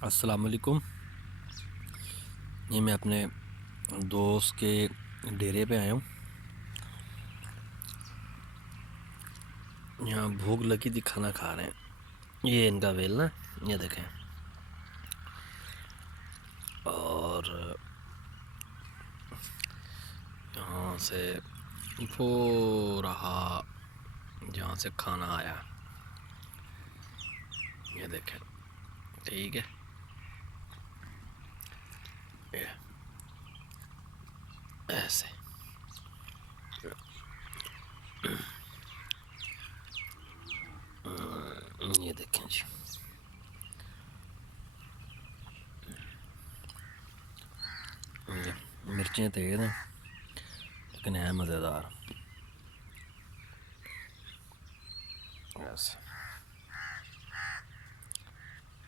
अस्सलाम वालेकुम। ये मैं अपने दोस्त के डेरे पे आया हूँ। यहाँ भूख लगी थी, खाना खा रहे हैं। ये इनका वेलना, ये देखें। और यहाँ से वो रहा जहाँ से खाना आया, ये देखें। ठीक है, ये ऐसे। ये देखें जी, मिर्चें तेज़ हैं लेकिन है मज़ेदार। ऐसे